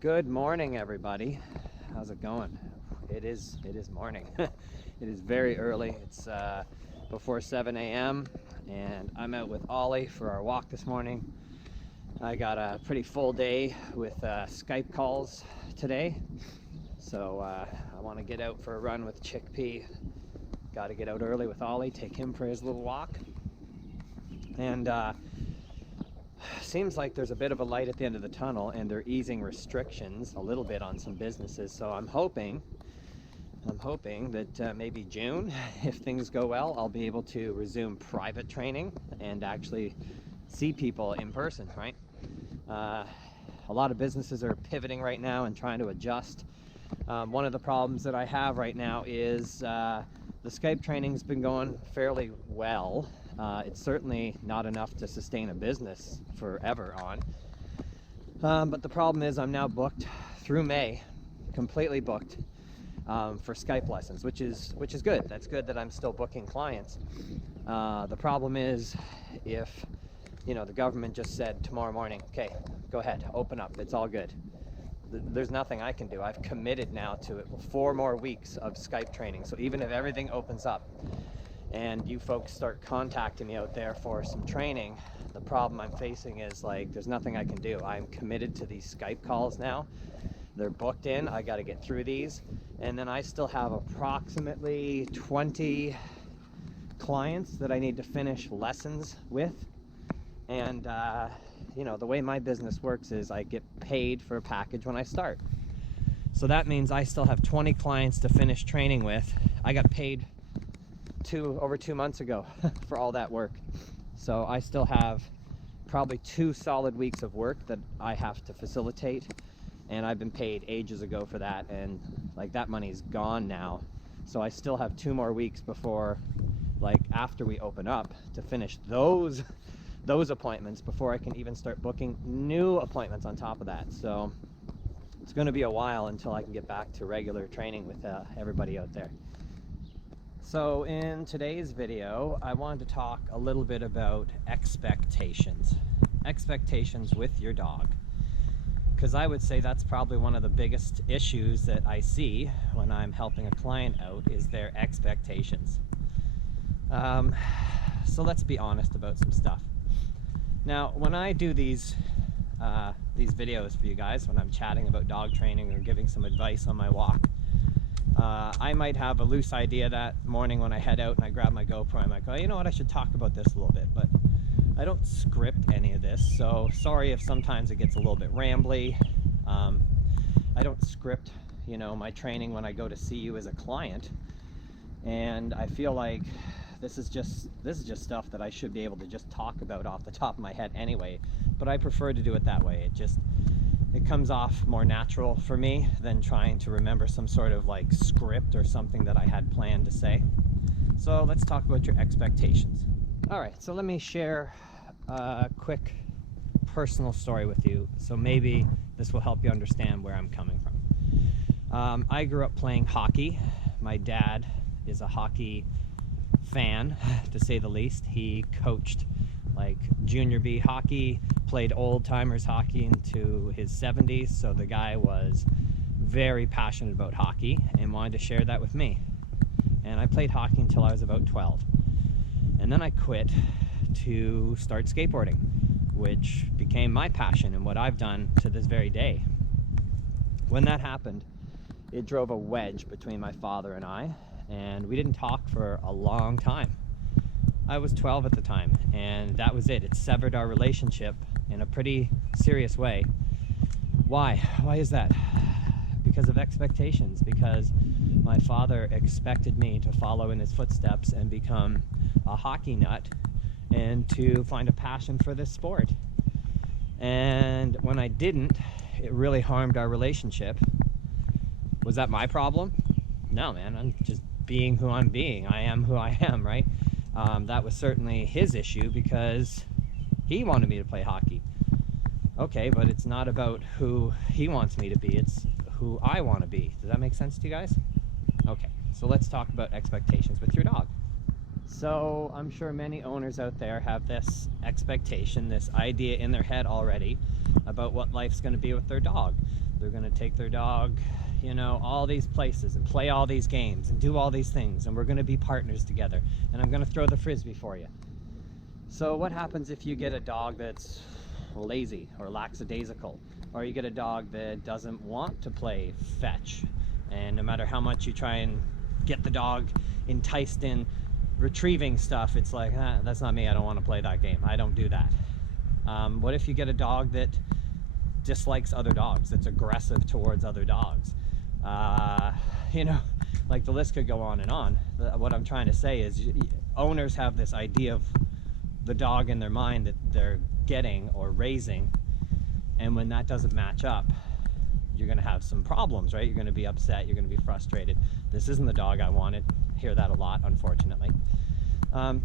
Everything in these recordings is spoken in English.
Good morning, everybody. How's it going? It is morning. It is very early. It's before 7 a.m. and I'm out with Ollie for our walk this morning. I got a pretty full day with Skype calls today, so I want to get out for a run with Chickpea. Got to get out early with Ollie, take him for his little walk, and seems like there's a bit of a light at the end of the tunnel, and they're easing restrictions a little bit on some businesses. So I'm hoping that maybe June, if things go well, I'll be able to resume private training and actually see people in person, right? A lot of businesses are pivoting right now and trying to adjust. One of the problems that I have right now is the Skype training's been going fairly well. It's certainly not enough to sustain a business forever on. But the problem is I'm now booked through May, completely booked for Skype lessons, which is good. That's good that I'm still booking clients. The problem is if, the government just said tomorrow morning, okay, go ahead, open up, it's all good. There's nothing I can do. I've committed now to 4 more weeks of Skype training. So even if everything opens up and you folks start contacting me out there for some training, the problem I'm facing is there's nothing I can do. I'm committed to these Skype calls now. They're booked in. I got to get through these. And then I still have approximately 20 clients that I need to finish lessons with. And, the way my business works is I get paid for a package when I start. So that means I still have 20 clients to finish training with. I got paid over 2 months ago for all that work. So I still have probably 2 solid weeks of work that I have to facilitate. And I've been paid ages ago for that. And that money's gone now. So I still have 2 more weeks before, after we open up, to finish those appointments before I can even start booking new appointments on top of that. So it's going to be a while until I can get back to regular training with everybody out there. So in today's video, I wanted to talk a little bit about expectations with your dog, because I would say that's probably one of the biggest issues that I see when I'm helping a client out, is their expectations. So let's be honest about some stuff. Now, when I do these videos for you guys, when I'm chatting about dog training or giving some advice on my walk, I might have a loose idea that morning when I head out and I grab my GoPro. I'm like, oh, you know what, I should talk about this a little bit, but I don't script any of this, so sorry if sometimes it gets a little bit rambly. I don't script, my training when I go to see you as a client, and I feel like this is just stuff that I should be able to just talk about off the top of my head anyway, but I prefer to do it that way. It comes off more natural for me than trying to remember some sort of script or something that I had planned to say. So let's talk about your expectations. All right, so let me share a quick personal story with you, so maybe this will help you understand where I'm coming from. I grew up playing hockey. My dad is a hockey fan, to say the least. He coached junior B hockey, played old timers hockey into his 70s, so the guy was very passionate about hockey and wanted to share that with me. And I played hockey until I was about 12, and then I quit to start skateboarding, which became my passion and what I've done to this very day. When that happened, it drove a wedge between my father and I, and we didn't talk for a long time. I was 12 at the time, and that was it. It severed our relationship in a pretty serious way. Why? Why is that? Because of expectations. Because my father expected me to follow in his footsteps and become a hockey nut and to find a passion for this sport. And when I didn't, it really harmed our relationship. Was that my problem? No, man, I'm just being who I'm being. I am who I am, right? That was certainly his issue because he wanted me to play hockey. Okay, but it's not about who he wants me to be, it's who I want to be. Does that make sense to you guys? Okay, so let's talk about expectations with your dog. So I'm sure many owners out there have this expectation, this idea in their head already about what life's going to be with their dog. They're going to take their dog, you know, all these places and play all these games and do all these things, and we're going to be partners together, and I'm going to throw the frisbee for you. So what happens if you get a dog that's lazy or lackadaisical, or you get a dog that doesn't want to play fetch, and no matter how much you try and get the dog enticed in retrieving stuff, it's like, that's not me, I don't want to play that game, I don't do that. What if you get a dog that dislikes other dogs, that's aggressive towards other dogs? You know, like the list could go on and on. What I'm trying to say is owners have this idea of the dog in their mind that they're getting or raising, and when that doesn't match up, you're going to have some problems, right? You're going to be upset, you're going to be frustrated. This isn't the dog I wanted. I hear that a lot, unfortunately. But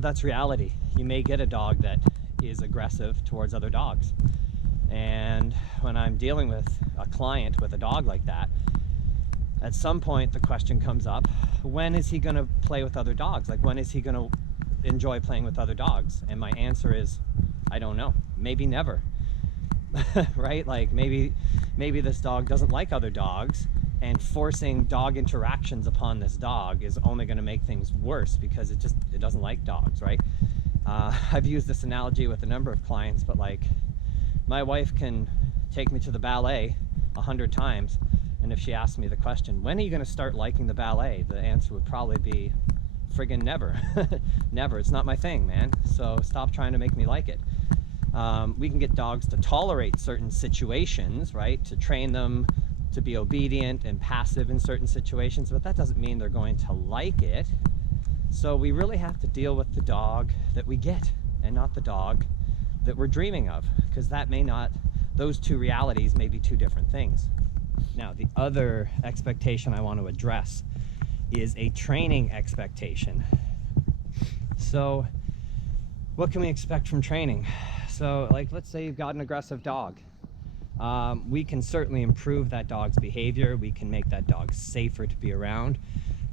that's reality. You may get a dog that is aggressive towards other dogs, and when I'm dealing with a client with a dog like that, at some point the question comes up, when is he going to play with other dogs? Like, when is he going to enjoy playing with other dogs? And my answer is, I don't know. Maybe never. Right? Like maybe this dog doesn't like other dogs, and forcing dog interactions upon this dog is only going to make things worse because it doesn't like dogs, right? I've used this analogy with a number of clients, but like, my wife can take me to the ballet 100 times, and if she asked me the question, when are you going to start liking the ballet? The answer would probably be, friggin' never. Never. It's not my thing, man. So stop trying to make me like it. We can get dogs to tolerate certain situations, right? To train them to be obedient and passive in certain situations, but that doesn't mean they're going to like it. So we really have to deal with the dog that we get and not the dog that we're dreaming of, because those two realities may be two different things. Now, the other expectation I want to address is a training expectation. So what can we expect from training? So like, let's say you've got an aggressive dog. We can certainly improve that dog's behavior. We can make that dog safer to be around.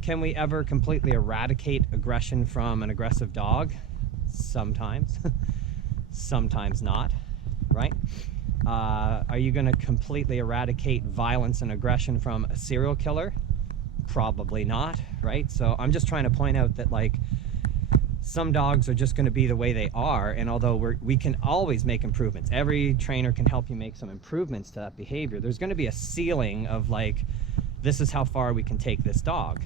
Can we ever completely eradicate aggression from an aggressive dog? Sometimes. Sometimes not, right? Are you going to completely eradicate violence and aggression from a serial killer? Probably not, right? So I'm just trying to point out that, like, some dogs are just going to be the way they are, and although we can always make improvements, every trainer can help you make some improvements to that behavior, there's going to be a ceiling of, like, this is how far we can take this dog.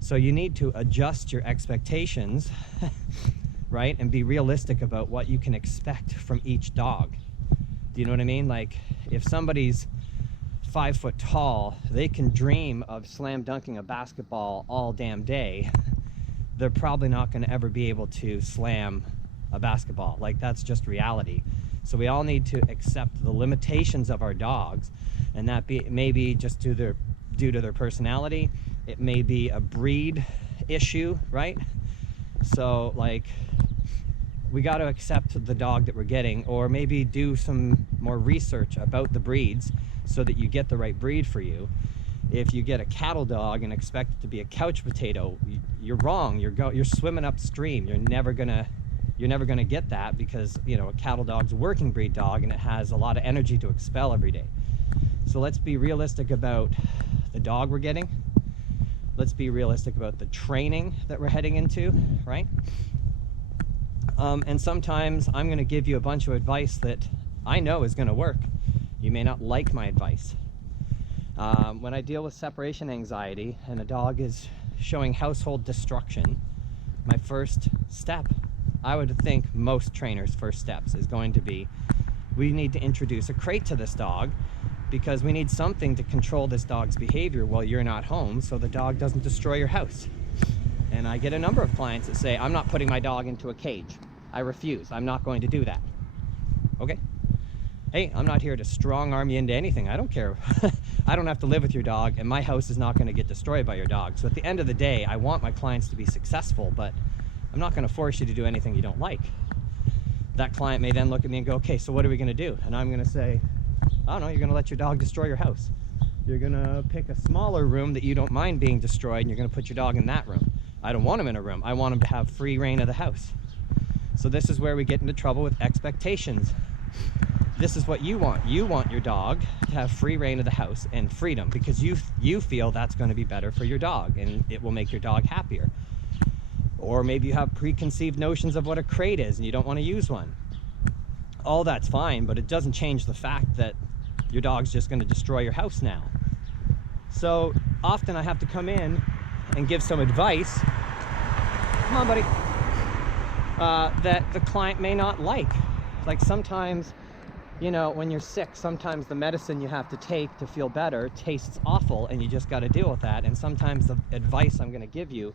So you need to adjust your expectations, right, and be realistic about what you can expect from each dog. Do you know what I mean? Like, if somebody's 5 foot tall, they can dream of slam dunking a basketball all damn day. They're probably not going to ever be able to slam a basketball. Like, that's just reality. So we all need to accept the limitations of our dogs, and that may be just due to their personality. It may be a breed issue, right? So, like, we got to accept the dog that we're getting, or maybe do some more research about the breeds so that you get the right breed for you. If you get a cattle dog and expect it to be a couch potato, you're wrong. You're swimming upstream. You're never gonna get that, because, you know, a cattle dog's a working breed dog and it has a lot of energy to expel every day. So let's be realistic about the dog we're getting. Let's be realistic about the training that we're heading into, right? And sometimes I'm going to give you a bunch of advice that I know is going to work. You may not like my advice. When I deal with separation anxiety and a dog is showing household destruction, my first step, I would think most trainers' first steps, is going to be, we need to introduce a crate to this dog, because we need something to control this dog's behavior while you're not home, so the dog doesn't destroy your house. And I get a number of clients that say, I'm not putting my dog into a cage. I refuse. I'm not going to do that. Okay. Hey, I'm not here to strong arm you into anything. I don't care. I don't have to live with your dog, and my house is not going to get destroyed by your dog. So at the end of the day, I want my clients to be successful, but I'm not going to force you to do anything you don't like. That client may then look at me and go, okay, so what are we going to do? And I'm going to say, I don't know, you're going to let your dog destroy your house. You're going to pick a smaller room that you don't mind being destroyed, and you're going to put your dog in that room. I don't want him in a room. I want him to have free reign of the house. So this is where we get into trouble with expectations. this is what you want. You want your dog to have free reign of the house and freedom, because you feel that's going to be better for your dog and it will make your dog happier. Or maybe you have preconceived notions of what a crate is and you don't want to use one. All that's fine, but it doesn't change the fact that your dog's just going to destroy your house now. So often I have to come in and give some advice, come on buddy, that the client may not like. Like sometimes, you know, when you're sick, sometimes the medicine you have to take to feel better tastes awful and you just got to deal with that. And sometimes the advice I'm going to give you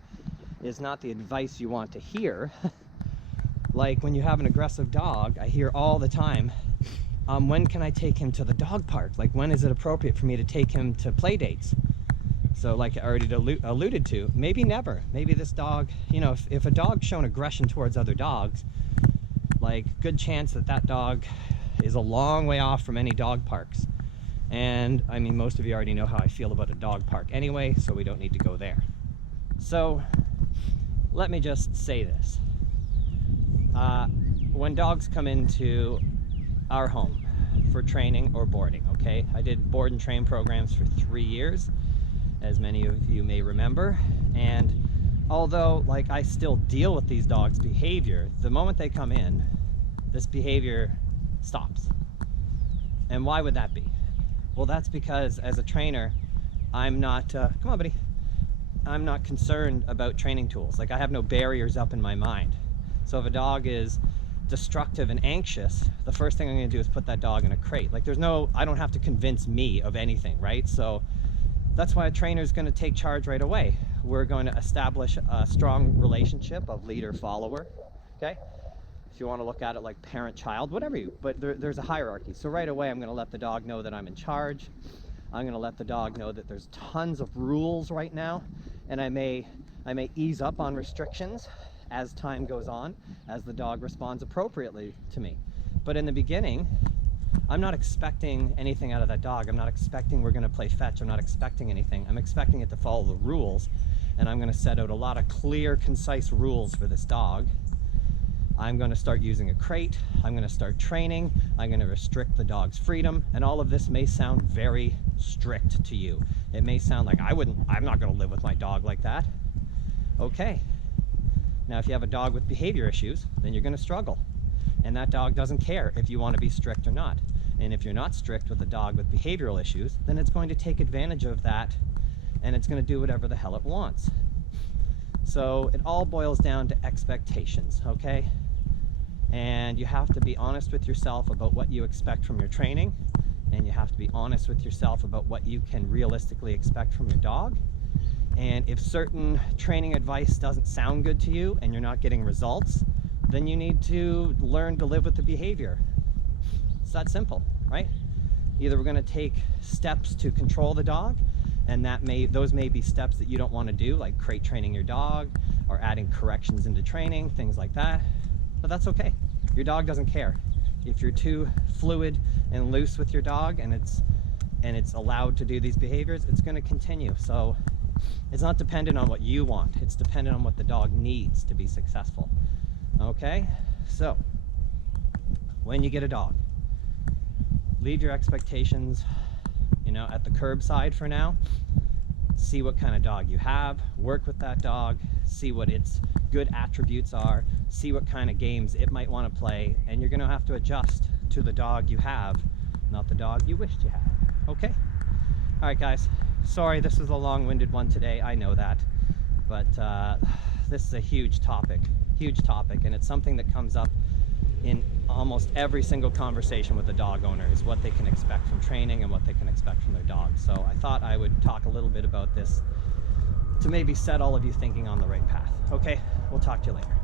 is not the advice you want to hear. Like when you have an aggressive dog, I hear all the time, when can I take him to the dog park? Like when is it appropriate for me to take him to play dates? So like I already alluded to, maybe never. Maybe this dog, you know, if a dog's shown aggression towards other dogs, like good chance that that dog is a long way off from any dog parks. And I mean, most of you already know how I feel about a dog park anyway, so we don't need to go there. So let me just say this. When dogs come into our home for training or boarding, okay? I did board and train programs for 3 years, as many of you may remember. And although like I still deal with these dogs' behavior, the moment they come in, this behavior stops. And why would that be? Well, that's because as a trainer, I'm not, come on buddy, I'm not concerned about training tools. Like I have no barriers up in my mind. So if a dog is destructive and anxious, the first thing I'm going to do is put that dog in a crate. Like I don't have to convince me of anything, right? So that's why a trainer is going to take charge right away. We're going to establish a strong relationship of leader-follower, okay? If you want to look at it like parent-child, whatever but there's a hierarchy. So right away, I'm going to let the dog know that I'm in charge. I'm going to let the dog know that there's tons of rules right now, and I may ease up on restrictions as time goes on, as the dog responds appropriately to me. But in the beginning, I'm not expecting anything out of that dog. I'm not expecting we're going to play fetch. I'm not expecting anything. I'm expecting it to follow the rules, and I'm going to set out a lot of clear, concise rules for this dog. I'm going to start using a crate. I'm going to start training. I'm going to restrict the dog's freedom. And all of this may sound very strict to you. It may sound like I'm not going to live with my dog like that. Okay. Now, if you have a dog with behavior issues, then you're going to struggle. And that dog doesn't care if you want to be strict or not. And if you're not strict with a dog with behavioral issues, then it's going to take advantage of that, and it's going to do whatever the hell it wants. So it all boils down to expectations, okay? And you have to be honest with yourself about what you expect from your training, and you have to be honest with yourself about what you can realistically expect from your dog. And if certain training advice doesn't sound good to you and you're not getting results, then you need to learn to live with the behavior. It's that simple, right? Either we're going to take steps to control the dog, and those may be steps that you don't want to do, like crate training your dog or adding corrections into training, things like that. But that's okay. Your dog doesn't care. If you're too fluid and loose with your dog and it's allowed to do these behaviors, it's going to continue. So it's not dependent on what you want. It's dependent on what the dog needs to be successful. Okay? So when you get a dog, leave your expectations, you know, at the curbside for now. See what kind of dog you have, work with that dog, see what its good attributes are, see what kind of games it might want to play, and you're going to have to adjust to the dog you have, not the dog you wished you had. Okay? All right, guys. Sorry, this is a long-winded one today. I know that. But this is a huge topic, and it's something that comes up in almost every single conversation with the dog owner, is what they can expect from training and what they can expect from their dog. So I thought I would talk a little bit about this to maybe set all of you thinking on the right path. Okay, we'll talk to you later.